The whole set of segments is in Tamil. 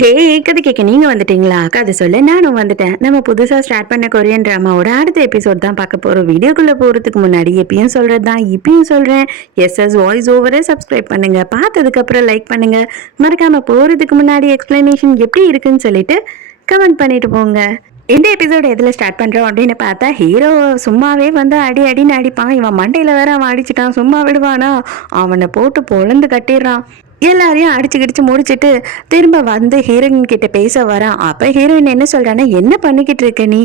ஹே! கதை கேட்க நீங்க வந்துட்டீங்களா? கதை சொல்ல நானும் வந்துட்டேன். நம்ம புதுசா ஸ்டார்ட் பண்ண கொரியன் டிராமாவோட அடுத்த எபிசோட் தான் பார்க்க போறோம். வீடியோக்குள்ள போறதுக்கு முன்னாடி எப்பயும் சொல்றது தான் இப்பயும் சொல்றேன். எஸ்எஸ் வாய்ஸ் ஓவர சப்ஸ்கிரைப் பண்ணுங்க. பார்த்ததுக்கு அப்புறம் லைக் பண்ணுங்க. மறக்காம போறதுக்கு முன்னாடி எக்ஸ்பிளனேஷன் எப்படி இருக்குன்னு சொல்லிட்டு கமெண்ட் பண்ணிட்டு போங்க. இந்த எபிசோட் எதுல ஸ்டார்ட் பண்றோம் அப்படின்னு பார்த்தா ஹீரோ சும்மாவே வந்து அடி அடின்னு அடிப்பான். இவன் மண்டையில வேற அவன் அடிச்சிட்டான். சும்மா விடுவானா? அவனை போட்டு பொளந்து கட்டிடுறான். எல்லாரையும் அடிச்சு கிடிச்சு முடிச்சிட்டு திரும்ப வந்து ஹீரோயின் கிட்ட பேச வரான். அப்ப ஹீரோயின் என்ன சொல்றான்னா, என்ன பண்ணிக்கிட்டு இருக்க நீ?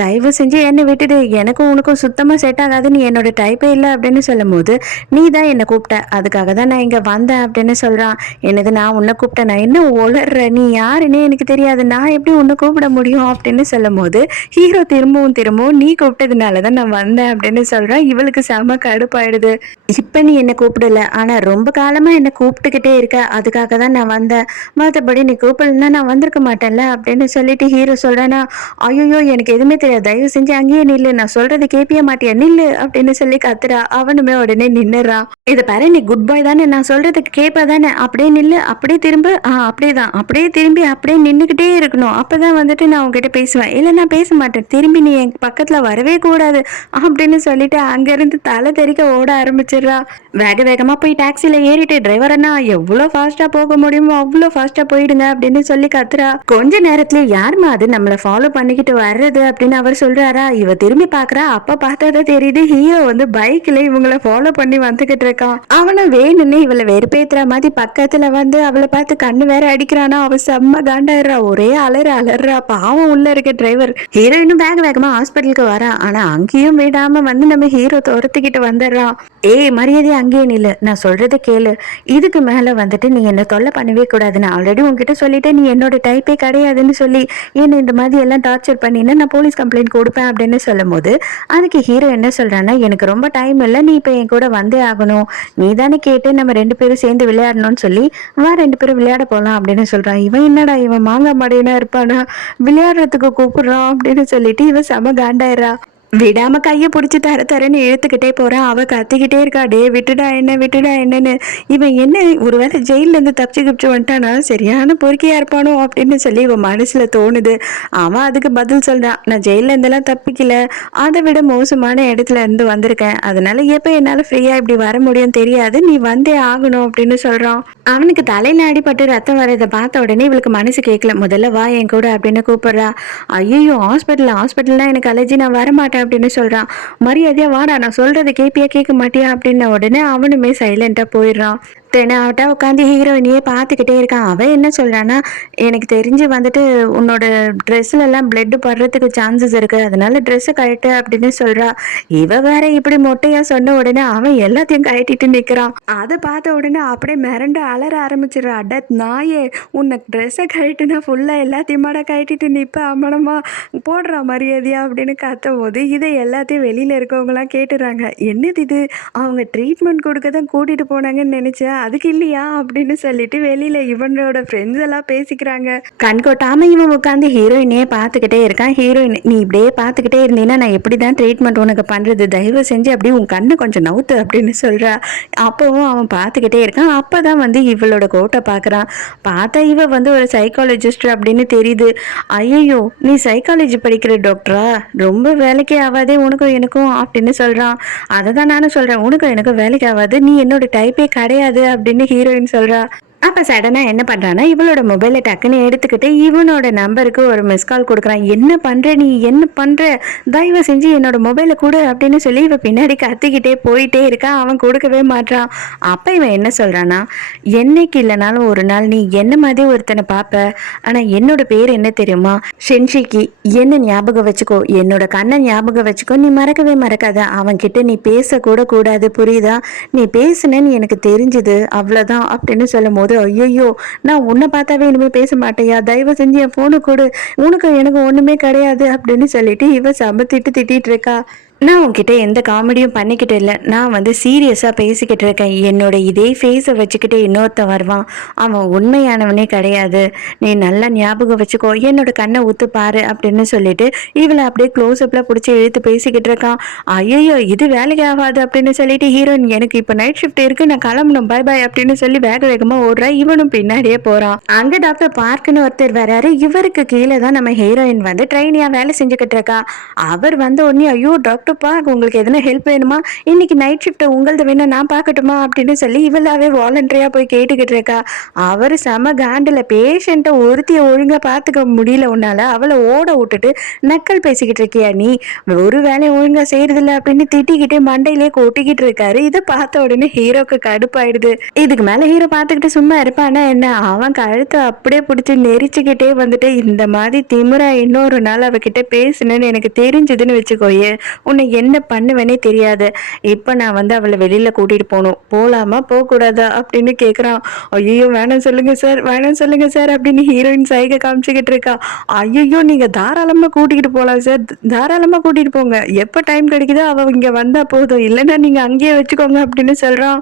தயவு செஞ்சு என்னை விட்டுடு. எனக்கும் உனக்கும் சுத்தமா செட் ஆகாது. நீ என்னோட டைப்பே இல்லை அப்படின்னு சொல்லும் போது, நீ தான் என்னை கூப்பிட்ட, அதுக்காக தான் நான் இங்க வந்தேன் அப்படின்னு சொல்றான். என்னது நான் உன்னை கூப்பிட்டேன்? நான் என்ன உளர்ற? நீ யாருன்னே எனக்கு தெரியாது. நான் எப்படி உன்னை கூப்பிட முடியும் அப்படின்னு சொல்லும் போது ஹீரோ திரும்பவும் நீ கூப்பிட்டதுனாலதான் நான் வந்தேன் அப்படின்னு சொல்றான். இவளுக்கு செம கடுப்பாயிடுது. இப்ப நீ என்ன கூப்பிடல, ஆனா ரொம்ப காலமா என்ன கூப்பிட்டுக்கிட்டே இருக்க, அதுக்காக தான் நான் வந்தேன். மற்றபடி நீ கூப்பிடலன்னா நான் வந்திருக்க மாட்டேன்ல அப்படின்னு சொல்லிட்டு ஹீரோ சொல்றானா. ஐயோ எனக்கு எதுவுமே தெரியாது, தயவு செஞ்சு அங்கேயே நில்லு, நான் சொல்றது கேட்பிய மாட்டியா, நில்லு அப்படின்னு சொல்லி கத்துறா. அவனுமே உடனே நின்னுறான். இதை பாரு, நீ குட் பாய் தானே, நான் சொல்றதுக்கு கேட்ப தானே, அப்படியே நில்லு, அப்படியே திரும்ப, அப்படியேதான், அப்படியே திரும்பி அப்படியே நின்றுக்கிட்டே இருக்கணும். அப்பதான் வந்துட்டு நான் உங்ககிட்ட பேசுவேன், இல்லை நான் பேச மாட்டேன், திரும்பி நீ என் பக்கத்துல வரவே கூடாது அப்படின்னு சொல்லிட்டு அங்கிருந்து தலை தெறிக்க ஓட ஆரம்பிச்சிடுறா. வேக வேகமா போய் டாக்ஸில ஏறிட்டு, டிரைவர் அண்ணா எவ்வளவு ஃபாஸ்டா போக முடியுமோ அவ்வளவு ஃபாஸ்டா போயிடுங்க அப்படின்னு சொல்லி கத்துறா. கொஞ்ச நேரத்துல யாருமா அது நம்மள ஃபாலோ பண்ணிக்கிட்டு வர்றது அப்படின்னு அவர் சொல்றாரா. இவ திரும்பி பாக்குறா. அப்ப பார்த்தா தெரியுது ஹீரோ வந்து பைக்ல இவங்கள ஃபாலோ பண்ணி வந்துகிட்டு இருக்கான். அவனும் வேணும்னு இவளை வெறுப்பேத்துற மாதிரி பக்கத்துல வந்து அவளை பார்த்து கண்ணு வேற அடிக்கிறானா. அவ செம்ம காண்டாயிடுறா. ஒரே அலறா. பாவம் உள்ள இருக்க டிரைவர். ஹீரோயினும் வேக வேகமா ஹாஸ்பிட்டலுக்கு வரா. ஆனா அங்கேயும் விடாம வந்து நம்ம ஹீரோ துரத்துக்கிட்டு வந்துடுறான். ஏய் மரியாதை அங்கேயே நில்லு, நான் சொல்றதை கேளு. இதுக்கு மேல வந்துட்டு நீ என்ன தொல்லை பண்ணவே கூடாது. நான் ஆல்ரெடி உன்கிட்ட சொல்லிட்டு நீ என்னோட டைப்பே கிடையாதுன்னு சொல்லி என்ன இந்த மாதிரி எல்லாம் டார்ச்சர் பண்ணினா நான் போலீஸ் கம்ப்ளைண்ட் கொடுப்பேன் அப்படின்னு சொல்லும் போது, அதுக்கு ஹீரோ என்ன சொல்றான்னா, எனக்கு ரொம்ப டைம் இல்லை, நீ இப்போ என் கூட வந்தே ஆகணும், நீ தானே கேட்டு நம்ம 2 பேரும் சேர்ந்து விளையாடணும்னு சொல்லி வா 2 பேரும் விளையாட போகலாம் அப்படின்னு சொல்றான். இவன் என்னடா இவன் மாங்கா மாடினா இருப்பானா, விளையாடுறதுக்கு கூப்பிடுறான் அப்படின்னு சொல்லிட்டு இவன் செம காண்டாயிரா. விடாம கைய பிடிச்சி தரன்னு இழுத்துக்கிட்டே போறான். அவ கத்திக்கிட்டே இருக்கா, டே விட்டுடா என்னன்னு. இவன் என்ன ஒருவேளை ஜெயில இருந்து தப்பிச்சு வந்துட்டானா, சரியான பொறுக்கியா இருப்பானோ அப்படின்னு சொல்லி இவன் மனசுல தோணுது. அவன் அதுக்கு பதில் சொல்றான், நான் ஜெயில இருந்தெல்லாம் தப்பிக்கல, அதை விட மோசமான இடத்துல இருந்து வந்திருக்கேன், அதனால எப்ப என்னால ஃப்ரீயா இப்படி வர முடியும் தெரியாது, நீ வந்தே ஆகணும் அப்படின்னு சொல்றான். அவனுக்கு தலையில அடிபட்டு ரத்தம் வரதை பார்த்த உடனே இவளுக்கு மனசு கேட்கல. முதல்ல வா என் கூட அப்படின்னு கூப்பிடுறா. ஐயோ ஹாஸ்பிட்டல்னா எனக்கு அலர்ஜி, நான் வரமாட்டேன் அப்படின்னு சொல்றான். மரியாதையா வாடா, நான் சொல்றதை கேட்பியா கேட்க மாட்டியா அப்படின்ன உடனே அவனுமே சைலண்டா போயிடுறான். தெனாவட்டா உட்காந்து ஹீரோயினியே பார்த்துக்கிட்டே இருக்கான். அவன் என்ன சொல்றான்னா, எனக்கு தெரிஞ்சு வந்துட்டு உன்னோட ட்ரெஸ்ல எல்லாம் பிளட் படுறதுக்கு சான்சஸ் இருக்கு, அதனால ட்ரெஸ்ஸை கழட்டு அப்படின்னு சொல்றா. இவ வேற இப்படி மொட்டையா சொன்ன உடனே அவன் எல்லாத்தையும் கழட்டிட்டு நிக்கிறான். அதை பார்த்த உடனே அப்படியே மிரண்டு அலற ஆரம்பிச்சிடறா. அட நாயே, உன்னை ட்ரெஸ்ஸை கழட்டுனா ஃபுல்லா எல்லாத்தையுமாட கழட்டிட்டு நிப்ப, அம்மனமா போடுறா மரியாதையா அப்படின்னு கத்தும் போது இதை எல்லாத்தையும் வெளியில இருக்கவங்களாம் கேட்டுறாங்க. என்னது இது, அவங்க ட்ரீட்மெண்ட் கொடுக்க தான் கூட்டிட்டு போனாங்கன்னு நினைச்சேன், அதுக்கு இல்லையா அப்படின்னு சொல்லிட்டு வெளியில இவனோட ஃப்ரெண்ட்ஸ் எல்லாம் பேசிக்கிறாங்க. கண் கொட்டாம இவன் உட்காந்து ஹீரோயினையே பார்த்துக்கிட்டே இருக்கான். ஹீரோயின், நீ இப்படியே பார்த்துக்கிட்டே இருந்தீங்கன்னா நான் எப்படிதான் ட்ரீட்மெண்ட் உனக்கு பண்றது, தயவு செஞ்சு அப்படியே உன் கண்ணை கொஞ்சம் நவுத்து அப்படின்னு சொல்றா. அப்பவும் அவன் பார்த்துக்கிட்டே இருக்கான். அப்பதான் வந்து இவளோட கோட்டை பார்க்கறான். பார்த்தா இவ வந்து ஒரு சைக்காலஜிஸ்ட் அப்படின்னு தெரியுது. ஐயோ நீ சைக்காலஜி படிக்கிற டாக்டரா, ரொம்ப வேலைக்கே ஆகாதே உனக்கும் எனக்கும் அப்படின்னு சொல்றான். அதை தான் நானும் சொல்றேன், உனக்கும் எனக்கும் வேலைக்கு ஆகாது, நீ என்னோட டைப்பே கிடையாது அப்படின்னு ஹீரோயின் சொல்றா. அப்ப சடனா என்ன பண்றான்னா, இவளோட மொபைலை டக்குன்னு எடுத்துக்கிட்டு இவனோட நம்பருக்கு ஒரு மிஸ் கால் கொடுக்குறான். என்ன பண்ற நீ, என்ன பண்ற, தயவு செஞ்சு என்னோட மொபைலை கொடு அப்படின்னு சொல்லி இவ பின்னாடி கத்திக்கிட்டே போயிட்டே இருக்கா. அவன் கொடுக்கவே மாட்டான். அப்ப இவன் என்ன சொல்றான்னா, என்னைக்கு இல்லைனாலும் ஒரு நாள் நீ என்ன மாதிரி ஒருத்தனை பார்ப்ப, ஆனா என்னோட பேர் என்ன தெரியுமா, ஷென்ஷிக்கி. என்ன ஞாபகம் வச்சுக்கோ, என்னோட கண்ணை ஞாபகம் வச்சுக்கோ, நீ மறக்கவே மறக்காத. அவன் கிட்ட நீ பேசக்கூட கூடாது, புரியுதா, நீ பேசுனேன்னு எனக்கு தெரிஞ்சுது, அவ்வளவுதான் அப்படின்னு சொல்லும் போது, ஐயோ நான் உன்னை பார்த்தாவே இனிமே பேச மாட்டேயா, தயவு செஞ்சு என் போனு கொடு, உனக்கு எனக்கு ஒண்ணுமே கிடையாது அப்படின்னு சொல்லிட்டு இவ சமத்திட்டு திட்டிட்டு இருக்கா. நான் உன்கிட்ட எந்த காமெடியும் பண்ணிக்கிட்டு இல்லை, நான் வந்து சீரியஸாக பேசிக்கிட்டு இருக்கேன். என்னோட இதே ஃபேஸை வச்சுக்கிட்டு இன்னொருத்தன் வருவான், அவன் உண்மையானவனே கிடையாது. நீ நல்லா ஞாபகம் வச்சுக்கோ, என்னோட கண்ணை ஊத்து பாரு அப்படின்னு சொல்லிட்டு இவளை அப்படியே க்ளோஸ்அப்பில் பிடிச்சி இழுத்து பேசிக்கிட்டு இருக்கான். ஐயோ இது வேலைக்கு ஆகாது அப்படின்னு சொல்லிட்டு ஹீரோயின் எனக்கு இப்போ நைட் ஷிஃப்ட் இருக்கு, நான் கிளம்பணும், பை பாய் அப்படின்னு சொல்லி வேக வேகமாக ஓடுறா. இவனும் பின்னாடியே போகிறான். அங்கே டாக்டர் பார்க்குன்னு ஒருத்தர் வராரு. இவருக்கு கீழே தான் நம்ம ஹீரோயின் வந்து ட்ரைனியாக வேலை செஞ்சுக்கிட்டு இருக்கா. அவர் வந்த உடனே ஐயோ டாக்டர் உங்களுக்கு எதனா ஹெல்ப் வேணுமா, இன்னைக்கு நைட் ஷிஃப்ட் உங்களது வேணா நான் பார்க்கட்டுமா அப்படின்னு சொல்லி இவளாவே வாலண்டரியா போய் கேட்டுக்கிட்டு இருக்கா. அவர் செம காண்டில் பேஷண்ட்டை ஒருத்திய ஒழுங்கா பார்த்துக்க முடியல உன்னால, அவளை ஓட விட்டுட்டு நக்கல் பேசிக்கிட்டு இருக்கியா நீ, ஒரு வேலையை ஒழுங்கா செய்யறதில்ல அப்படின்னு திட்டிக்கிட்டே மண்டையிலே கொட்டிக்கிட்டு இருக்காரு. இதை பார்த்த உடனே ஹீரோக்கு கடுப்பாயிடுது. இதுக்கு மேல ஹீரோ பார்த்துக்கிட்டு சும்மா இருப்பானா என்ன, அவன் கழுத்தை அப்படியே பிடிச்சி நெரிச்சுக்கிட்டே வந்துட்டு இந்த மாதிரி திமிரா இன்னொரு நாள் அவகிட்ட பேசுனேன்னு எனக்கு தெரிஞ்சதுன்னு வச்சுக்கோயே, உன்னை என்ன பண்ணுவேனே தெரியாது. இப்போ நான் வந்து அவளை வெளியில் கூட்டிகிட்டு போகணும், போகலாமா போகக்கூடாதா அப்படின்னு கேட்குறான். ஐயோ வேணாம் சொல்லுங்கள் சார், வேணாம் சொல்லுங்கள் சார் அப்படின்னு ஹீரோயின் சைகை காமிச்சிக்கிட்டு இருக்கா. ஐயோ நீங்கள் தாராளமாக கூட்டிகிட்டு போகலாம் சார், தாராளமாக கூட்டிகிட்டு போங்க, எப்போ டைம் கிடைக்குதோ அவள் இங்கே வந்தால் போதும், இல்லைன்னா நீங்கள் அங்கேயே வச்சுக்கோங்க அப்படின்னு சொல்கிறான்.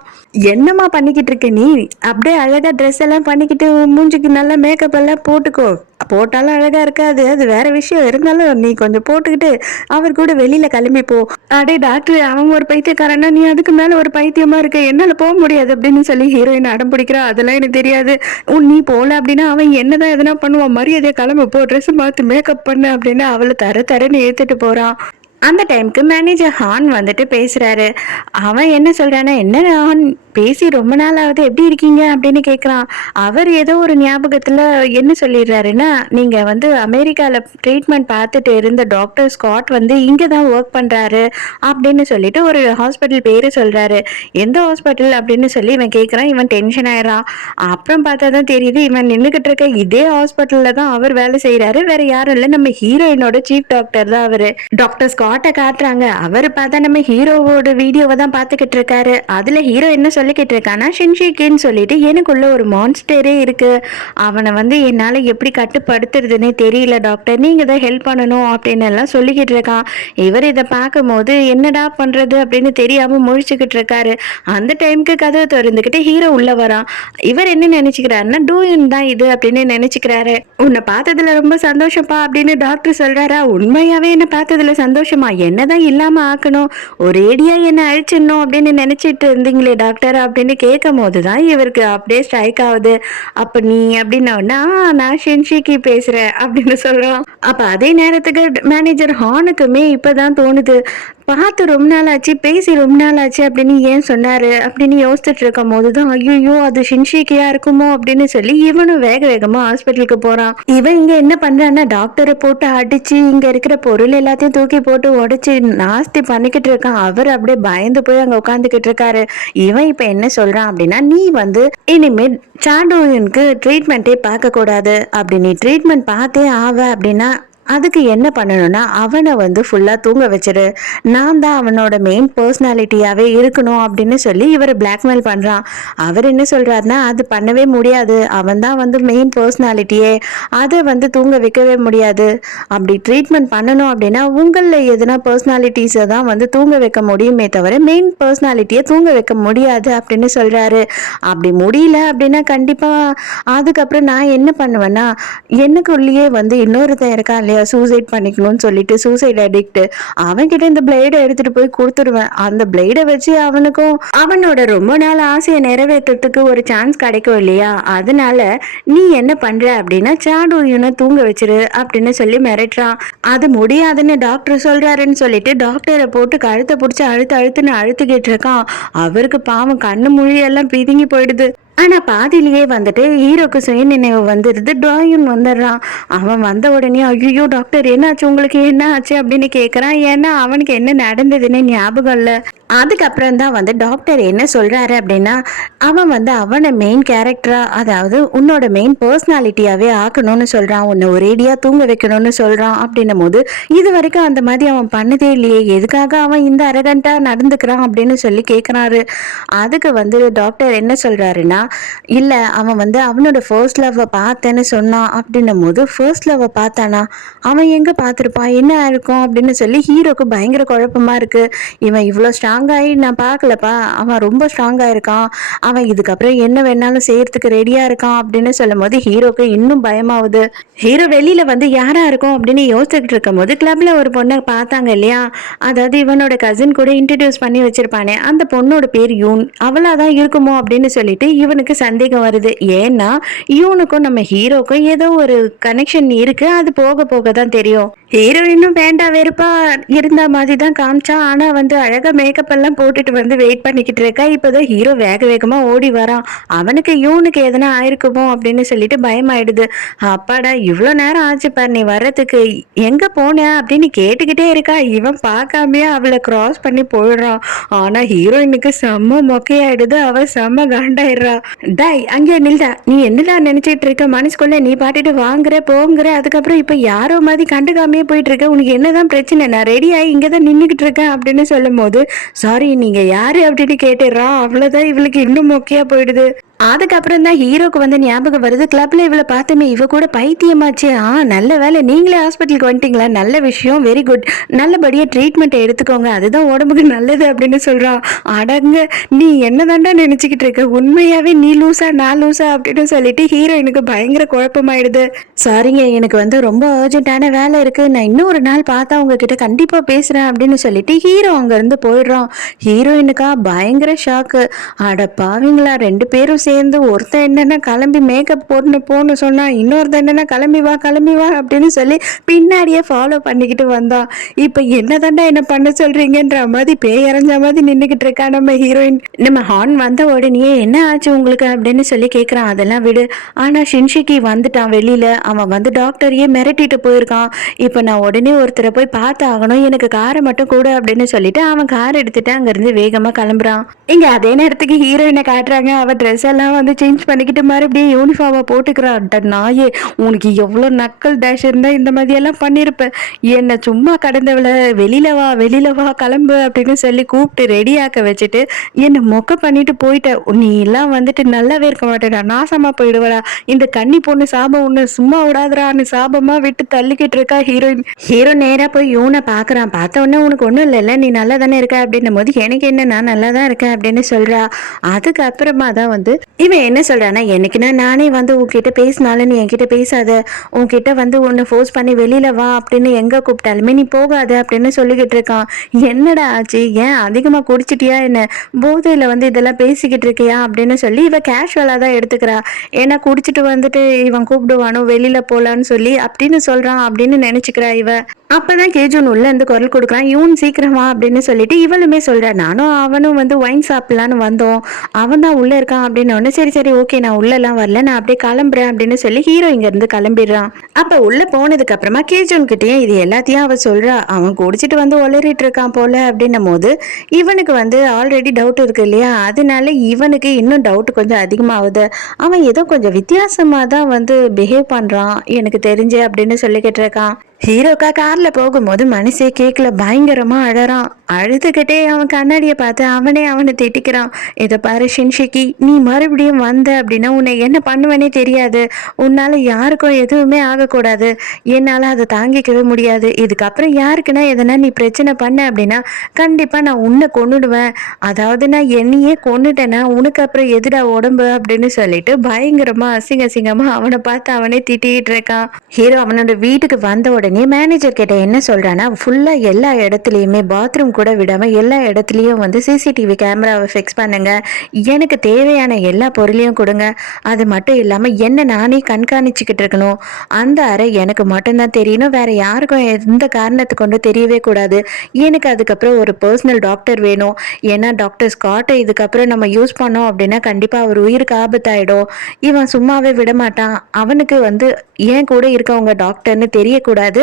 என்னம்மா பண்ணிக்கிட்டு இருக்க நீ, அப்படியே அழகாக ட்ரெஸ் எல்லாம் பண்ணிக்கிட்டு மூஞ்சிக்கு நல்லா மேக்கப் எல்லாம் போட்டுக்கோ, போட்டாலும் அழகா இருக்காது, அது வேற விஷயம், இருந்தாலும் நீ கொஞ்சம் போட்டுக்கிட்டு அவர் கூட வெளியில கிளம்பி போ. அடே டாக்டர் அவன் ஒரு பைத்தியக்காரனா, நீ அதுக்கு மேல ஒரு பைத்தியமா இருக்க, என்னால போக முடியாது அப்படின்னு சொல்லி ஹீரோயின் அடம் பிடிக்கிறா. அதெல்லாம் எனக்கு தெரியாது, நீ போல அப்படின்னா அவன் என்னதான் எதனா பண்ணுவான், மரியாதையை கிளம்பு போ, ட்ரெஸ் மாத்து, மேக்கப் பண்ணு அப்படின்னு அவளை தரன்னு ஏத்துட்டு போறான். அந்த டைமுக்கு மேனேஜர் ஹான் வந்துட்டு பேசுறாரு. அவன் என்ன சொல்றானா, என்ன ஹான் பேசி ரொம்ப நாள் ஆகுது, எப்படி இருக்கீங்க அப்படின்னு கேட்குறான். அவர் ஏதோ ஒரு ஞாபகத்தில் என்ன சொல்லிடுறாருன்னா, நீங்கள் வந்து அமெரிக்காவில் ட்ரீட்மெண்ட் பார்த்துட்டு இருந்த டாக்டர் ஸ்காட் வந்து இங்கே தான் ஒர்க் பண்ணுறாரு அப்படின்னு சொல்லிட்டு ஒரு ஹாஸ்பிட்டல் பேர் சொல்கிறாரு. எந்த ஹாஸ்பிட்டல் அப்படின்னு சொல்லி இவன் கேட்குறான். இவன் டென்ஷன் ஆயிடுறான். அப்புறம் பார்த்தா தான் தெரியுது, இவன் நின்றுக்கிட்டு இருக்க இதே ஹாஸ்பிட்டலில் தான் அவர் வேலை செய்கிறாரு, வேற யாரும் இல்லை, நம்ம ஹீரோயினோட சீஃப் டாக்டர் தான் அவர். டாக்டர் ஸ்காட்டை காட்டுறாங்க. அவர் பார்த்தா நம்ம ஹீரோவோட வீடியோவை தான் பார்த்துக்கிட்டு இருக்காரு. அதில் ஹீரோ என்ன சொல்லிக்கிட்டு இருக்கானா, ஷின்ஷிக்கின்னு சொல்லிட்டு எனக்குள்ள ஒரு மான்ஸ்டரே இருக்கு, அவனை வந்து என்னால் எப்படி கட்டுப்படுத்துறதுன்னே தெரியல டாக்டர், நீங்கள் தான் ஹெல்ப் பண்ணணும் அப்படின்னு எல்லாம் சொல்லிக்கிட்டு இருக்கான். இவர் இதை பார்க்கும்போது என்னடா பண்ணுறது அப்படின்னு தெரியாமல் முழிச்சுக்கிட்டு இருக்காரு. அந்த டைமுக்கு கதவை திறந்துக்கிட்டு ஹீரோ உள்ள வரான். இவர் என்ன நினைச்சுக்கிறாருன்னா, டூயின் தான் இது அப்படின்னு நினைச்சுக்கிறாரு. உன்னை பார்த்ததுல ரொம்ப சந்தோஷப்பா அப்படின்னு டாக்டர் சொல்றாரா. உண்மையாவே என்ன பார்த்ததுல சந்தோஷமா, என்னதான் இல்லாம ஆக்கணும், ஒரேடியா என்ன அழிச்சிடணும் அப்படின்னு நினைச்சிட்டு இருந்தீங்களே டாக்டர் அப்படின்னு கேட்கும் போது தான் இவருக்கு அப்படியே ஸ்ட்ரைக் ஆகுது. அப்ப நீ அப்படின்னா, நான் ஷின்ஷிக்கு பேசுறேன் அப்படின்னு சொல்றோம். அப்ப அதே நேரத்துக்கு மேனேஜர் ஹானுக்குமே இப்பதான் தோணுது, பார்த்து ரொம்ப நாள் ஆச்சு, பேசி ரொம்ப நாள் ஆச்சு அப்படின்னு ஏன் சொன்னாரு அப்படின்னு யோசிச்சுட்டு இருக்கும் போது தான் ஐயோ அது ஷின்ஷிக்கியா இருக்குமோ அப்படின்னு சொல்லி இவனும் வேக வேகமா ஹாஸ்பிட்டலுக்கு போறான். இவன் இங்க என்ன பண்றான்னா, டாக்டரை போட்டு அடிச்சு இங்க இருக்கிற பொருள் எல்லாத்தையும் தூக்கி போட்டு உடைச்சு நாஸ்தி பண்ணிக்கிட்டு இருக்கான். அவர் அப்படியே பயந்து போய் அங்க உட்காந்துக்கிட்டு இருக்காரு. இவன் இப்ப என்ன சொல்றான் அப்படின்னா, நீ வந்து இனிமேல் சாண்டோயனுக்கு ட்ரீட்மெண்ட்டே பார்க்க கூடாது, அப்படி நீ ட்ரீட்மெண்ட் பார்த்தே ஆவ அப்படின்னா அதுக்கு என்ன பண்ணணும்னா, அவனை வந்து ஃபுல்லாக தூங்க வச்சிரு, நான் தான் அவனோட மெயின் பர்சனாலிட்டியாகவே இருக்கணும் அப்படின்னு சொல்லி இவர் பிளாக்மெயில் பண்ணுறான். அவர் என்ன சொல்கிறாருன்னா, அது பண்ணவே முடியாது, அவன் தான் வந்து மெயின் பர்சனாலிட்டியே, அதை வந்து தூங்க வைக்கவே முடியாது, அப்படி ட்ரீட்மெண்ட் பண்ணணும் அப்படின்னா உங்களில் எதுனா பர்சனாலிட்டிஸை தான் வந்து தூங்க வைக்க முடியுமே தவிர மெயின் பர்சனாலிட்டியை தூங்க வைக்க முடியாது அப்படின்னு சொல்கிறாரு. அப்படி முடியல அப்படின்னா கண்டிப்பாக அதுக்கப்புறம் நான் என்ன பண்ணுவேன்னா, எனக்குள்ளேயே வந்து இன்னொருத்தன் இருக்கான் இல்லையா, சூசைட் பண்ணிக்கணும்னு சொல்லிட்டு சூசைட் அடிக்ட், அவன்கிட்ட இந்த பிளேடை எடுத்துட்டு போய் கொடுத்துருவேன். அந்த பிளேடை வச்சு அவனுக்கும் அவனோட ரொம்ப நாள் ஆசையை நிறைவேற்றத்துக்கு ஒரு சான்ஸ் கிடைக்கும் இல்லையா, அதனால நீ என்ன பண்ற அப்படின்னா சாண்டோயனை தூங்க வச்சிரு அப்படின்னு சொல்லி மிரட்டுறான். அது முடியாதுன்னு டாக்டர் சொல்றாருன்னு சொல்லிட்டு டாக்டரை போட்டு கழுத்தை பிடிச்சி அழுத்துன்னு அழுத்துக்கிட்டு இருக்கான். அவருக்கு பாவம் கண்ணு மொழியெல்லாம் பிதுங்கி போயிடுது. ஆனால் பாதியிலேயே வந்துட்டு ஹீரோக்கு சுய நினைவு வந்துடுது. டாயின் வந்துடுறான். அவன் வந்த உடனே ஐயோ டாக்டர் என்னாச்சு, உங்களுக்கு என்ன ஆச்சு அப்படின்னு கேட்குறான். ஏன்னா அவனுக்கு என்ன நடந்ததுன்னு ஞாபகம் இல்லை. அதுக்கப்புறம் தான் வந்து டாக்டர் என்ன சொல்றாரு அப்படின்னா, அவன் வந்து அவன மெயின் கேரக்டரா, அதாவது உன்னோட மெயின் பர்சனாலிட்டியாவே ஆக்கணும்னு சொல்றான். உன்ன ஒரேடியா தூங்க வைக்கணும்னு சொல்றான். அப்படின்னும்போது, இதுவரைக்கும் அந்த மாதிரி அவன் பண்ணதே இல்லையே. எதுக்காக அவன் இந்த அரகன்ட்டா நடந்துக்கிறான் அப்படின்னு சொல்லி கேட்குறாரு. அதுக்கு வந்து டாக்டர் என்ன சொல்றாருன்னா, இல்ல அவன் வந்து அவனோட ஃபர்ஸ்ட் லவ்வ பார்த்தேன்னு சொன்னான். அப்படின்னும்போது, ஃபர்ஸ்ட் லவ்வ பார்த்தானா? அவன் எங்க பார்த்திருப்பான்? என்ன ஆயிருக்கும்? அப்படின்னு சொல்லி ஹீரோக்கு பயங்கர குழப்பமா இருக்கு. இவன் இவ்வளோ ஸ்ட்ராங்காகி நான் பார்க்கலப்பா. அவன் ரொம்ப ஸ்ட்ராங்கா இருக்கான். அவன் இதுக்கப்புறம் என்ன வேணாலும் செய்யறதுக்கு ரெடியா இருக்கான் அப்படின்னு சொல்லும்போது ஹீரோக்கு இன்னும் பயமாவுது. ஹீரோ வெளியில வந்து யாரா இருக்கும் அப்படின்னு யோசிச்சுட்டு இருக்கும்போது கிளப்ல ஒரு பொண்ணை பார்த்தாங்க இல்லையா? அதாவது இவனோட கசின் கூட இன்ட்ரடியூஸ் பண்ணி வச்சிருப்பானே, அந்த பொண்ணோட பேர் யூன். அவளாதான் இருக்குமோ அப்படின்னு சொல்லிட்டு இவனுக்கு சந்தேகம் வருது. ஏன்னா யூனுக்கும் நம்ம ஹீரோக்கும் ஏதோ ஒரு கனெக்ஷன் இருக்கு. அது போக போக தான் தெரியும். ஹீரோயினும் வேண்டா வெறுப்பா இருந்த மாதிரி தான் காமிச்சா. ஆனா வந்து அழகா மேக்கப் எல்லாம் போட்டுட்டு வந்து வெயிட் பண்ணிக்கிட்டு இருக்கா. இப்போதான் ஹீரோ வேக வேகமா ஓடி வரான். அவனுக்கு யூனுக்கு எதனா ஆயிருக்குமோ அப்படின்னு சொல்லிட்டு பயமாயிடுது. அப்பாடா இவ்வளோ நேரம் ஆச்சு பாரு நீ வர்றதுக்கு, எங்க போன அப்படின்னு கேட்டுக்கிட்டே இருக்கா. இவன் பார்க்காமயே அவளை கிராஸ் பண்ணி போயிடுறான். ஆனா ஹீரோயினுக்கு செம்ம மொக்கையாயிடுது. அவ செம்ம காண்டாயிடுறா. டாய் அங்கே நில்டா, நீ என்னடா நினைச்சிட்டு இருக்க? மனசுக்குள்ள நீ பாட்டுட்டு வாங்குற போங்கிற, அதுக்கப்புறம் இப்ப யாரோ மாதிரி கண்டுக்காம போயிட்டு இருக்க. உனக்கு என்னதான் பிரச்சனை? நான் ரெடி ஆகி இங்கதான் நின்னுகிட்டு இருக்கேன் அப்படின்னு சொல்லும் போது, சாரி நீங்க யாரு அப்படின்னு கேட்டுடுறான். அவ்வளவுதான் இவளுக்கு இன்னும் மொக்கையா போயிடுது. அதுக்கப்புறம் தான் ஹீரோக்கு வந்து ஞாபகம் வருது, கிளப்ல இவளை பார்த்தமே இவ கூட பைத்தியமாச்சு. நல்ல வேலை நீங்களே ஹாஸ்பிட்டலுக்கு வந்துட்டீங்களா, நல்ல விஷயம், வெரி குட், நல்லபடியா ட்ரீட்மெண்ட் எடுத்துக்கோங்க, அதுதான் உடம்புக்கு நல்லது அப்படின்னு சொல்றான். அடங்க, நீ என்னதாண்டா நினைச்சுக்கிட்டு இருக்க? உண்மையாவே நீ லூசா நான் லூசா அப்படின்னு சொல்லிட்டு ஹீரோயினுக்கு பயங்கர குழப்பமாயிடுது. சாரிங்க, எனக்கு வந்து ரொம்ப அர்ஜென்ட்டான வேலை இருக்கு, நான் இன்னும் ஒரு நாள் பார்த்தா உங்ககிட்ட கண்டிப்பா பேசுறேன் அப்படின்னு சொல்லிட்டு ஹீரோ அங்க இருந்து போயிடுறான். ஹீரோயினுக்கா பயங்கர ஷாக்கு. அட பாவீங்களா, ரெண்டு பேரும் சேர்ந்து ஒருத்தன் என்னன்னா கிளம்பி மேக்கப் போட்டுன்னு போன்னு சொன்னா, இன்னொருத்தன் என்னன்னா கிளம்பி வா அப்படின்னு சொல்லி பின்னாடியே ஃபாலோ பண்ணிக்கிட்டு வந்தான். இப்ப என்னதாண்டா என்ன பண்ண சொல்றீங்கன்ற மாதிரி பேயறைஞ்ச மாதிரி நின்றுகிட்டு இருக்கா நம்ம ஹீரோயின். நம்ம ஹார்ன் வந்த உடனே என்ன ஆச்சு உங்களுக்கு அப்படின்னு சொல்லி கேட்குறான். அதெல்லாம் விடு. ஆனா ஷின்ஷிகி வந்துட்டான் வெளியில. அவன் வந்து டாக்டரையே மிரட்டிட்டு போயிருக்கான். இப்ப நான் உடனே ஒருத்தரை போய் பார்த்து ஆகணும், எனக்கு காரை மட்டும் கூட அப்படின்னு சொல்லிட்டு அவன் கார் எடுத்துட்டு அங்கிருந்து வேகமா கிளம்புறான். இங்க அதே நேரத்துக்கு ஹீரோயினை காட்டுறாங்க. அவ ட்ரெஸ் எல்லாம் வந்து சேஞ்ச் பண்ணிக்கிட்டு மறுபடியும் யூனிஃபார்மை போட்டுக்கிறான். நாயே, உனக்கு எவ்வளோ நக்கல் டேஷ் இருந்தா இந்த மாதிரி எல்லாம் பண்ணிருப்ப. என்ன சும்மா கடந்தவளை வெளியில வா கிளம்பு அப்படின்னு சொல்லி கூப்பிட்டு ரெடி ஆக்க வச்சுட்டு என்ன மொக்க பண்ணிட்டு போயிட்ட. நீ எல்லாம் வந்துட்டு நல்லாவே இருக்க மாட்டேடா, நாசமா போயிடுவடா, இந்த கன்னி பொண்ணு சாபம் ஒண்ணு சும்மா விடாதரான்னு சாபமா விட்டு தள்ளிக்கிட்டு இருக்கா ஹீரோயின். ஹீரோ நேரா போய் யூனை பாக்குறான். பார்த்த உடனே உனக்கு ஒண்ணும் இல்லைல்ல, நீ நல்லா தானே இருக்க அப்படின்னும் போது எனக்கு என்ன, நான் நல்லா தான் இருக்கேன் அப்படின்னு சொல்றா. அதுக்கப்புறமா தான் வந்து இவன் என்ன சொல்றான்னா, எனக்குன்னா நானே வந்து உன்கிட்ட பேசினாலும் நீ என்கிட்ட பேசாத, உன்கிட்ட வந்து உன்னை ஃபோர்ஸ் பண்ணி வெளியில வா அப்படின்னு எங்க கூப்பிட்டாலுமே நீ போகாத அப்படின்னு சொல்லிக்கிட்டு இருக்கான். என்னடா ஆச்சு, ஏன் அதிகமா குடிச்சிட்டியா என்ன, போதையில வந்து இதெல்லாம் பேசிக்கிட்டு இருக்கியா அப்படின்னு சொல்லி இவ கேஷுவலா தான் எடுத்துக்கிறா. ஏன்னா குடிச்சிட்டு வந்துட்டு இவன் கூப்பிடுவானோ வெளியில போலான்னு சொல்லி அப்படின்னு சொல்றான் அப்படின்னு நினைச்சுக்கிறா இவ. அப்பதான் கேஜூன் உள்ள இருந்து குரல் கொடுக்குறான், யூன் சீக்கிரமா அப்படின்னு சொல்லிட்டு இவளுமே சொல்றா. நானும் அவனும் வந்து ஒயின் சாப்பிடலான்னு வந்தோம், அவன் தான் உள்ள இருக்கான் அப்படின்னு ஒண்ணு. சரி சரி ஓகே, நான் உள்ள எல்லாம் வரல, நான் அப்படியே கிளம்புறேன் அப்படின்னு சொல்லி ஹீரோ இங்க இருந்து கிளம்பிடுறான். அப்ப உள்ள போனதுக்கு அப்புறமா கேஜூன் கிட்டயும் இது எல்லாத்தையும் அவ சொல்றா. அவன் குடிச்சிட்டு வந்து ஒளறிட்டு இருக்கான் போல அப்படின்னும் போது இவனுக்கு வந்து ஆல்ரெடி டவுட் இருக்கு இல்லையா, அதனால இவனுக்கு இன்னும் டவுட் கொஞ்சம் அதிகமாகுது. அவன் ஏதோ கொஞ்சம் வித்தியாசமா தான் வந்து பிஹேவ் பண்றான் எனக்கு தெரிஞ்சு அப்படின்னு சொல்லிக்கிட்டு இருக்கான். ஹீரோக்கா கார்ல போகும்போது மனசே கேட்கல, பயங்கரமா அழறான். அழுதுகிட்டே அவன் கண்ணாடியை பார்த்து அவனை திட்டிக்கிறான். இதை பாரு ஷின்ஷிகி, நீ மறுபடியும் வந்த அப்படின்னா உன்னை என்ன பண்ணுவேனே தெரியாது, உன்னால யாருக்கும் எதுவுமே ஆகக்கூடாது, என்னால அதை தாங்கிக்கவே முடியாது. இதுக்கப்புறம் யாருக்குன்னா எதனா நீ பிரச்சனை பண்ண அப்படின்னா கண்டிப்பா நான் உன்னை கொன்னுடுவேன், அதாவது நான் என்னையே கொன்னுட்டேன்னா உனக்கு அப்புறம் எதுடா உடம்பு அப்படின்னு சொல்லிட்டு பயங்கரமா அசிங்கமா அவனை பார்த்து அவனே திட்டிகிட்டு இருக்கான். ஹீரோ அவனோட வீட்டுக்கு வந்த உடனே மேனேஜர் கிட்ட என்ன சொல்றானா, ஃபுல்லா எல்லா இடத்துலயுமே பாத்ரூம் கூட விடாம எல்லா இடத்துலயும் வந்து சிசிடிவி கேமராவை ஃபிக்ஸ் பண்ணுங்க, எனக்கு தேவையான எல்லா பொருளையும் கொடுங்க, அது மட்டும் இல்லாம என்ன நானே கண்காணிச்சுக்கிட்டு இருக்கணும், அந்த அறை எனக்கு மட்டும்தான் தெரியணும், வேற யாருக்கும் எந்த காரணத்தை கொண்டு தெரியவே கூடாது, எனக்கு அதுக்கப்புறம் ஒரு பர்சனல் டாக்டர் வேணும், ஏன்னா டாக்டர் ஸ்காட்டை இதுக்கப்புறம் நம்ம யூஸ் பண்ணோம் அப்படின்னா கண்டிப்பா அவர் உயிருக்கு ஆபத்தாயிடும், இவன் சும்மாவே விடமாட்டான், அவனுக்கு வந்து ஏன் கூட இருக்கவங்க டாக்டர்னு தெரியக்கூடாது,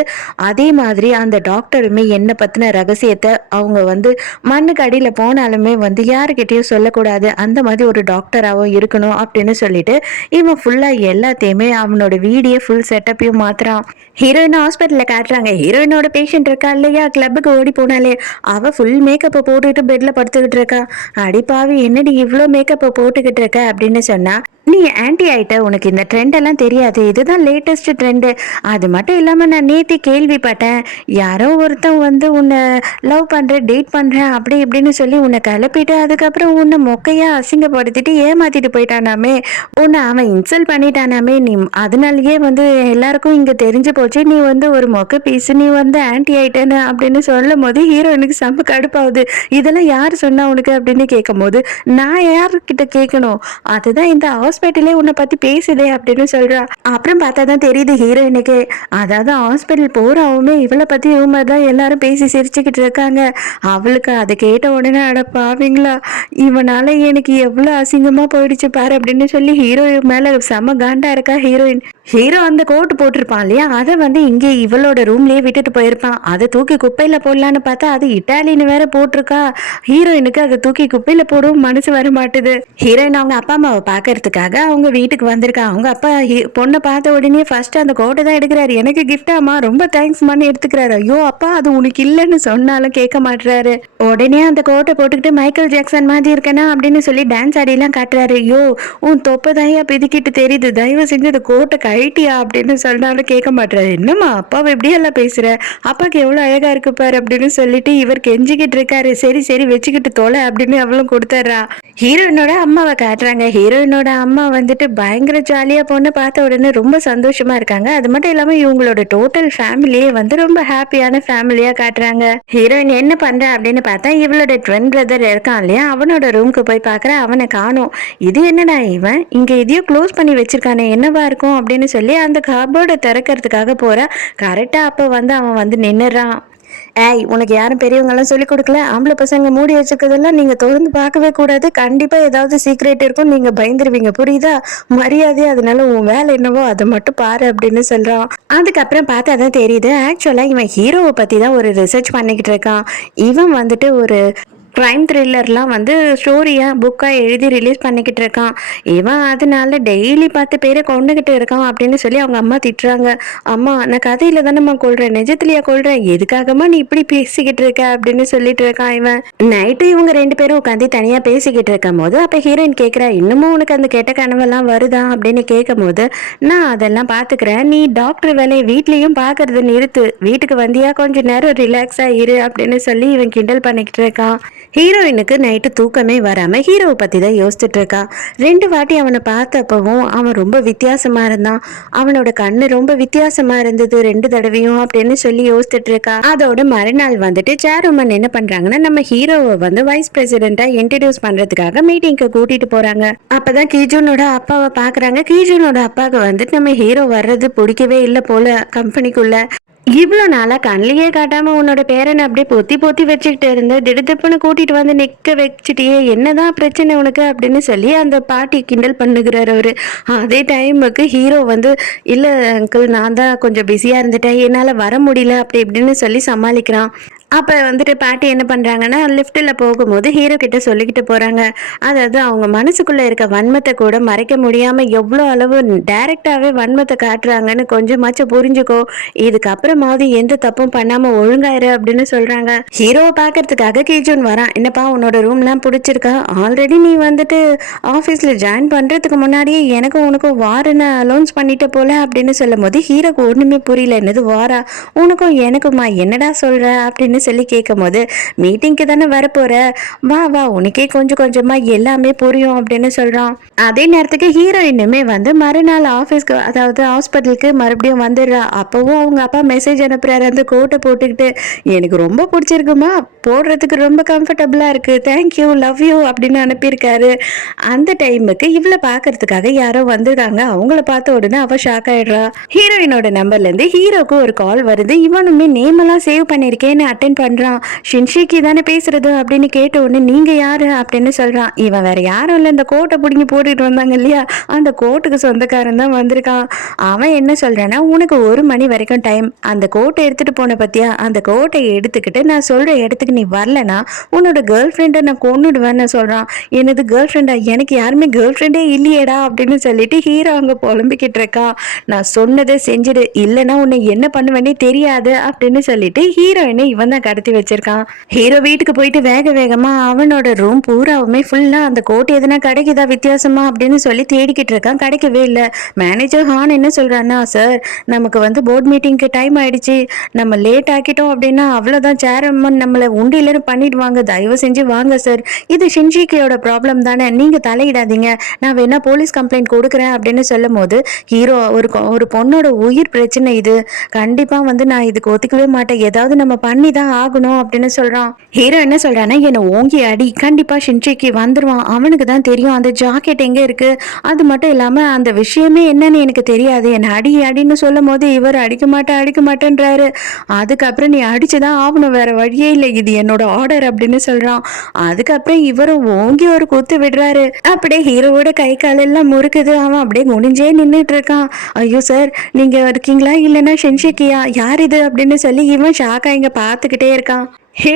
அதே மாதிரி அந்த டாக்டருமே என்ன பத்தின ரகசியத்தை அவங்க வந்து மண்ணுக்கு அடியில போனாலுமே வந்து யாருக்கிட்டயும் சொல்லக்கூடாது, அந்த மாதிரி ஒரு டாக்டராவும் இருக்கணும் அப்படின்னு சொல்லிட்டு இவன் ஃபுல்லா எல்லாத்தையுமே அவனோட வீடியோ ஃபுல் செட்டப்பையும் மாத்துறான். ஹீரோயின் ஹாஸ்பிட்டல்ல காட்டுறாங்க. ஹீரோயினோட பேஷண்ட் இருக்கா இல்லையா, கிளப்புக்கு ஓடி போனாலே அவ ஃபுல் மேக்கப்பை போட்டுக்கிட்டு பெட்ல படுத்துக்கிட்டு இருக்கா. அடி பாவி, என்னடி இவ்ளோ மேக்கப்பை போட்டுக்கிட்டு இருக்க அப்படின்னு சொன்னா, நீ ஆன்டி ஆயிட்ட, உனக்கு இந்த ட்ரெண்ட் எல்லாம் தெரியாது, இதுதான் லேட்டஸ்ட் ட்ரெண்டு. அது மட்டும் இல்லாம நான் நேத்து கேள்விப்பட்டேன், யாரோ ஒருத்தன் வந்து உன்னை லவ் பண்றேன் டேட் பண்றேன் அப்படி இப்படின்னு சொல்லி உன்னை கிளப்பிட்டு அதுக்கப்புறம் உன்னை மொக்கையா அசிங்கப்படுத்திட்டு ஏமாத்திட்டு போயிட்டானாமே, உன்னை அவன் இன்சல்ட் பண்ணிட்டானாமே, நீ அதனாலயே வந்து எல்லாருக்கும் இங்க தெரிஞ்சு போச்சு நீ வந்து ஒரு மொக்க பீஸ், நீ வந்து ஆன்டி ஆயிட்டேன்னு அப்படின்னு சொல்லும் போது ஹீரோயினுக்கு செம்ம கடுப்பாகுது. இதெல்லாம் யார் சொன்னா உனக்கு அப்படின்னு கேட்கும் போது, நான் யார்கிட்ட கேட்கணும், அதுதான் இந்த ஹாஸ்பிட்டலே உன்னை பத்தி பேசுதே அப்படின்னு சொல்றா. அப்புறம் பார்த்தாதான் தெரியுது ஹீரோயினுக்கு, அதாவது ஹாஸ்பிட்டல் போறவுமே இவளை பத்தி ரூமர் தான் எல்லாரும் பேசி சிரிச்சுக்கிட்டு இருக்காங்க. அவளுக்கு அதை கேட்ட உடனே அட பாவீங்களா, இவனால எனக்கு எவ்வளவு அசிங்கமா போயிடுச்சு பாரு அப்படின்னு சொல்லி ஹீரோ மேல செம காண்டா இருக்கா ஹீரோயின். ஹீரோ அந்த கோட் போட்டிருப்பான் இல்லையா, அதை வந்து இங்கே இவளோட ரூம்லயே விட்டுட்டு போயிருப்பான். அதை தூக்கி குப்பையில போடலான்னு பார்த்தா அது இட்டாலின்னு வேற போட்டிருக்கா. ஹீரோயினுக்கு அதை தூக்கி குப்பையில போடவும் மனசு வர மாட்டுது. ஹீரோயின் அவங்க அப்பா அம்மாவை பாக்குறதுக்காக அவங்க வீட்டுக்கு வந்திருக்கா. அவங்க அப்பா பொண்ணை பார்த்த உடனே ஃபர்ஸ்ட் அந்த கோட்டை தான் எடுக்கிறாரு. எனக்கு கிஃப்டாமா, ரொம்ப தேங்க்ஸ்மான்னு எடுத்துக்கிறாரு. ஐயோ அப்பா, அது உனக்கு இல்லைன்னு சொன்னாலும் கேட்க மாட்டுறாரு. உடனே அந்த கோட்டை போட்டுக்கிட்டு மைக்கேல் ஜாக்சன் மாதிரி இருக்கனா அப்படின்னு சொல்லி டான்ஸ் ஆடியெல்லாம் காட்டுறாரு. ஐயோ உன் தொப்பதாயா பிதிக்கிட்டு தெரியுது, தயவு செஞ்சு அந்த கோட்டை கழட்டியா அப்படின்னு சொன்னாலும் கேட்க மாட்டாரு. என்னம்மா அப்பாவை எப்படியெல்லாம் பேசுற, அப்பாவுக்கு எவ்வளவு அழகா இருக்கு பாரு அப்படின்னு சொல்லிட்டு இவர் கெஞ்சிக்கிட்டு இருக்காரு. சரி சரி வச்சுக்கிட்டு தொலை அப்படின்னு அவளும் கொடுத்துட்றா. ஹீரோயினோட அம்மாவை காட்டுறாங்க. ஹீரோயினோட அம்மா வந்துட்டு பயங்கர ஜாலியா பொண்ணு பார்த்த உடனே ரொம்ப சந்தோஷமா இருக்காங்க. அது மட்டும் இல்லாம இவங்களோட டோட்டல் ஃபேமிலியே வந்து ரொம்ப ஹாப்பியான ஃபேமிலியா காட்டுறாங்க. ஹீரோயின் என்ன பண்ற அப்படின்னு பார்த்தா இவளோட ட்வின் பிரதர் இருக்கான் இல்லையா, அவனோட ரூமுக்கு போய் பார்க்கற, அவனை காணோம். இது என்னடா இவன் இங்க இதையோ க்ளோஸ் பண்ணி வச்சிருக்கானே, என்னவா இருக்கும் அப்படின்னு சொல்லி அந்த கபோர்டை திறக்கிறதுக்காக போற. கரெக்டா அப்ப வந்து அவன் வந்து நின்னுறான். ஏய், உனக்கு யாரும் பெரியவங்க எல்லாம் சொல்லி கொடுக்கல, ஆம்பளை பசங்க மூடி வச்சிருக்கிறதெல்லாம் நீங்க தொடர்ந்து பார்க்கவே கூடாது, கண்டிப்பா ஏதாவது சீக்ரெட் இருக்கும், நீங்க பயந்துருவீங்க, புரியுதா, மரியாதை, அதனால உன் வேலை என்னவோ அதை மட்டும் பாரு அப்படின்னு சொல்றான். அதுக்கப்புறம் பார்த்தா தான் தெரியுது ஆக்சுவலா இவன் ஹீரோவை பத்தி தான் ஒரு ரிசர்ச் பண்ணிக்கிட்டு இருக்கான். இவன் வந்துட்டு ஒரு க்ரைம் த்ரில்லர்லாம் வந்து ஸ்டோரியாக புக்காக எழுதி ரிலீஸ் பண்ணிக்கிட்டு இருக்கான். இவன் அதனால டெய்லி 10 பேரை கொண்டுகிட்டு இருக்கான் அப்படின்னு சொல்லி அவங்க அம்மா திட்டுறாங்க. அம்மா, நான் கதையில தானேம்மா கொள்றேன், நிஜத்திலேயே கொள்றேன், எதுக்காகம்மா நீ இப்படி பேசிக்கிட்டு இருக்க அப்படின்னு சொல்லிட்டு இருக்கான் இவன். நைட்டு இவங்க 2 பேரும் உட்காந்து தனியாக பேசிக்கிட்டு இருக்கும் போது அப்போ ஹீரோயின் கேட்குறா, இன்னமும் உனக்கு அந்த கெட்ட கனவெல்லாம் வருதா அப்படின்னு கேட்கும் போது, நான் அதெல்லாம் பார்த்துக்கிறேன், நீ டாக்டர் வேலையை வீட்லேயும் பார்க்கறது நிறுத்து, வீட்டுக்கு வந்தியா கொஞ்சம் நேரம் ரிலாக்ஸாக இரு அப்படின்னு சொல்லி இவன் கிண்டல் பண்ணிக்கிட்டு இருக்கான். ஹீரோயினுக்கு நைட்டு தூக்கமே வராம ஹீரோவை பத்தி தான் யோசிச்சுட்டு இருக்கா. 2 வாட்டி அவனை பார்த்தப்பவும் அவன் ரொம்ப வித்தியாசமா இருந்தான். அவனோட கண்ணு ரொம்ப வித்தியாசமா இருந்தது 2 தடவையும் அப்படின்னு சொல்லி யோசிச்சுட்டு இருக்கா. அதோட மறுநாள் வந்துட்டு சேர்மன் என்ன பண்றாங்கன்னா, நம்ம ஹீரோவை வந்து வைஸ் பிரசிடென்டா இன்ட்ரடியூஸ் பண்றதுக்காக மீட்டிங்க்கு கூட்டிட்டு போறாங்க. அப்பதான் கீஜூனோட அப்பாவை பாக்குறாங்க. கீஜூனோட அப்பாவுக்கு வந்துட்டு நம்ம ஹீரோ வர்றது பிடிக்கவே இல்லை போல கம்பெனிக்குள்ள. இவ்வளோ நாளாக கண்ணிலேயே காட்டாம உன்னோட பேரனை அப்படியே பொத்தி பொத்தி வச்சுக்கிட்டு இருந்த, திடுதப்புன்னு கூட்டிட்டு வந்து நிற்க வச்சுட்டியே, என்னதான் பிரச்சனை உனக்கு அப்படின்னு சொல்லி அந்த பாட்டி கிண்டல் பண்ணுகிறார் அவரு. அதே டைமுக்கு ஹீரோ வந்து, இல்லை அங்கிள், நான் தான் கொஞ்சம் பிஸியாக இருந்துட்டேன், என்னால் வர முடியல அப்படி இப்படின்னு சொல்லி சமாளிக்கிறான். அப்போ வந்துட்டு பாட்டி என்ன பண்ணுறாங்கன்னா, லிஃப்ட்டில் போகும்போது ஹீரோ கிட்ட சொல்லிக்கிட்டு போகிறாங்க. அதாவது அவங்க மனசுக்குள்ளே இருக்க வன்மத்தை கூட மறைக்க முடியாமல் எவ்வளோ அளவு டைரெக்டாகவே வன்மத்தை காட்டுறாங்கன்னு கொஞ்சமாச்சும் புரிஞ்சுக்கோ, இதுக்கப்புறமாவது எந்த தப்பும் பண்ணாமல் ஒழுங்காயிரு அப்படின்னு சொல்கிறாங்க. ஹீரோவை பார்க்கறதுக்காக கீஜூன் வரான். என்னப்பா உன்னோட ரூம்லாம் பிடிச்சிருக்கா, ஆல்ரெடி நீ வந்துட்டு ஆஃபீஸில் ஜாயின் பண்ணுறதுக்கு முன்னாடியே எனக்கும் உனக்கும் வாரன்னு அலௌன்ஸ் பண்ணிட்ட போல அப்படின்னு சொல்லும் போது ஹீரோக்கு ஒன்றுமே புரியல. என்னது வாரா, உனக்கும் எனக்குமா, என்னடா சொல்கிற அப்படின்னு சொல்லி கேட்கும் போது, மீட்டிங்க்கு தானே வரப்போற, வா வா உனக்கே கொஞ்சம் கொஞ்சமா எல்லாமே புரியும் அப்படின்னு சொல்றான். அதே நேரத்துக்கு ஹீரோயினுமே வந்து மறுநாள் ஆஃபீஸ்க்கு, அதாவது ஹாஸ்பிட்டலுக்கு மறுபடியும் வந்துடுறா. அப்பவும் அவங்க அப்பா மெசேஜ் அனுப்புறாரு அந்த கோட்டை போட்டுக்கிட்டு, எனக்கு ரொம்ப பிடிச்சிருக்குமா, போடுறதுக்கு ரொம்ப கம்ஃபர்டபுளா இருக்கு, தேங்க்யூ, லவ் யூ அப்படின்னு அனுப்பியிருக்காரு. அந்த டைமுக்கு இவ்வளோ பார்க்கறதுக்காக யாரோ வந்துடுறாங்க. அவங்கள பார்த்த உடனே அவ ஷாக் ஆயிடுறா. ஹீரோயினோட நம்பர்ல இருந்து ஹீரோக்கு ஒரு கால் வருது. இவனுமே நேம் எல்லாம் சேவ் பண்ணிருக்கேன்னு அட்டென்ட் பண்றான். ஷின்ஷிக்கு தானே பேசுறது அப்படின்னு கேட்ட உடனே நீங்க யாரு அப்படின்னு சொல்றான். இவன் வேற யாரும் இல்ல, இந்த கோட்டை பிடிங்கி போட்டுட்டு வந்தாங்க இல்லையா, அந்த கோட்டுக்கு சொந்தக்காரன் தான் வந்திருக்கான். அவன் என்ன சொல்றான்னா, உனக்கு 1 மணி வரைக்கும் டைம், அந்த கோட்டை எடுத்துட்டு போன பத்தியா, அந்த கோட்டை எடுத்துக்கிட்டு நான் சொல்ற இடத்துக்கு நீ வரலனா உன்னோட கேர்ள் ஃப்ரெண்டை நான் கொன்னுடுவேன்னு சொல்றான். என்னது கேர்ள் ஃப்ரெண்டா, எனக்கு யாருமே கேர்ள் ஃப்ரெண்டே இல்லையேடா அப்படின்னு சொல்லிட்டு ஹீரோ அங்க புலம்பிக்கிட்டு இருக்கா. நான் சொன்னதை செஞ்சிடு, இல்லைன்னா உன்னை என்ன பண்ணுவேன்னே தெரியாது அப்படின்னு சொல்லிட்டு ஹீரோயினை இவன் தான் கடத்தி வச்சிருக்கான். ஹீரோ வீட்டுக்கு போயிட்டு வேக வேகமா அவனோட ரூம் பூராவுமே ஃபுல்லா அந்த கோட் எதுனா கிடைக்குதா வித்தியாசமா அப்படின்னு சொல்லி தேடிக்கிட்டு இருக்கான். கிடைக்கவே இல்லை. மேனேஜர் ஹான் என்ன சொல்றான்னா, சார் நமக்கு வந்து போர்ட் மீட்டிங்க்கு டைம் ஆயிடுச்சு, நம்ம லேட் ஆக்கிட்டோம் அப்படின்னா அவ்வளோதான், சேர்மன் நம்மளை உண்டியிலன்னு பண்ணிடுவாங்க, தயவு செஞ்சு வாங்க சார், இது ஷின்ஷிகியோட ப்ராப்ளம் தானே, நீங்க தலையிடாதீங்க, நான் வேணா போலீஸ் கம்ப்ளைண்ட் கொடுக்குறேன் அப்படின்னு சொல்லும் போது ஹீரோ ஒரு பொண்ணோட உயிர் பிரச்சனை இது, கண்டிப்பா வந்து நான் இதுக்கு ஒத்துக்கவே மாட்டேன், ஏதாவது நம்ம பண்ணி தான் ஆகணும் அப்படின்னு சொல்றான். ஹீரோ என்ன சொல்றான்னா, என்னை ஓங்கி அடி, கண்டிப்பா ஷின்ஷிக்கு வந்துருவான், அவனுக்கு தான் தெரியும் அந்த ஜாக்கெட் எங்க இருக்கு, அது மட்டும் இல்லாம அந்த விஷயமே என்னன்னு எனக்கு தெரியாது, என்னை அடி அடின்னு சொல்லும் போது இவர் அடிக்க மாட்டேன்றாரு. அதுக்கப்புறம் நீ அடிச்சுதான் ஆகணும், வேற வழியே இல்லை, இது என்னோட ஆர்டர் அப்படின்னு சொல்றான். அதுக்கப்புறம் இவரும் ஓங்கி ஒரு குத்து விடுறாரு. அப்படியே ஹீரோவோட கை காலெல்லாம் முறுக்குது. அவன் அப்படியே குனிஞ்சே நின்றுட்டு இருக்கான். ஐயோ சார் நீங்க இருக்கீங்களா, இல்லைன்னா ஷென்ஷிக்கியா, யார் இது அப்படின்னு சொல்லி இவன் ஷாக்கா இங்க பார்த்துக்கிட்டே இருக்கான். ஹே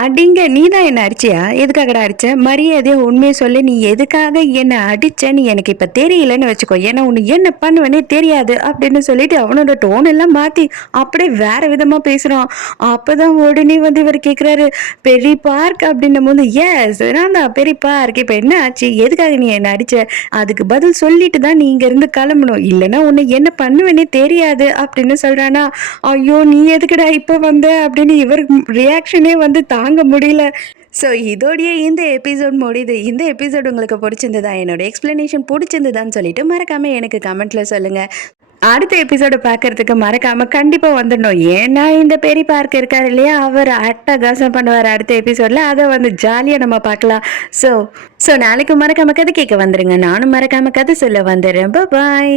அடிங்க, நீ தான் என்ன அடிச்சியா, எதுக்காகடா அடிச்ச, மரியாதையை உண்மையை சொல்லு, நீ எதுக்காக என்ன அடிச்சேன்னு எனக்கு இப்ப தெரியலன்னு வச்சுக்கோ, ஏன்னா உன்னை என்ன பண்ணுவேனே தெரியாது அப்படின்னு சொல்லிட்டு அவனோட டோன் எல்லாம் மாத்தி அப்படியே வேற விதமா பேசுறான். அப்பதான் உடனே வந்து இவர் கேக்குறாரு, பெரிய பார்க் அப்படின்னும் போது, எஸ் நான் தான் பெரிய பார்க், இப்ப என்ன ஆச்சு, எதுக்காக நீ என்ன அடிச்ச, அதுக்கு பதில் சொல்லிட்டு தான் நீ இங்க இருந்து கிளம்பணும், இல்லைன்னா உன்னை என்ன பண்ணுவேனே தெரியாது அப்படின்னு சொல்றானா. ஐயோ நீ எதுக்குடா இப்ப வந்த அப்படின்னு இவர் ரியாக்ஷன் வந்து தாங்க முடியல. ஸோ இதோடைய இந்த எபிசோட் முடியுது. இந்த எபிசோட் உங்களுக்கு பிடிச்சிருந்ததா, என்னோட எக்ஸ்பிளனேஷன் பிடிச்சிருந்ததான்னு சொல்லிட்டு மறக்காம எனக்கு கமெண்ட்ல சொல்லுங்க. அடுத்த எபிசோட பார்க்கறதுக்கு மறக்காம கண்டிப்பா வந்துடணும். ஏன்னா இந்த பெரிய பார்க் இருக்காரு இல்லையா, அவர் அட்டகாசம் பண்ணுவார் அடுத்த எபிசோட்ல, அதை வந்து ஜாலியா நம்ம பார்க்கலாம். ஸோ நாளைக்கு மறக்காம கதை கேட்க வந்துருங்க. நானும் மறக்காம கதை சொல்ல வந்துடுறேன். பாய்.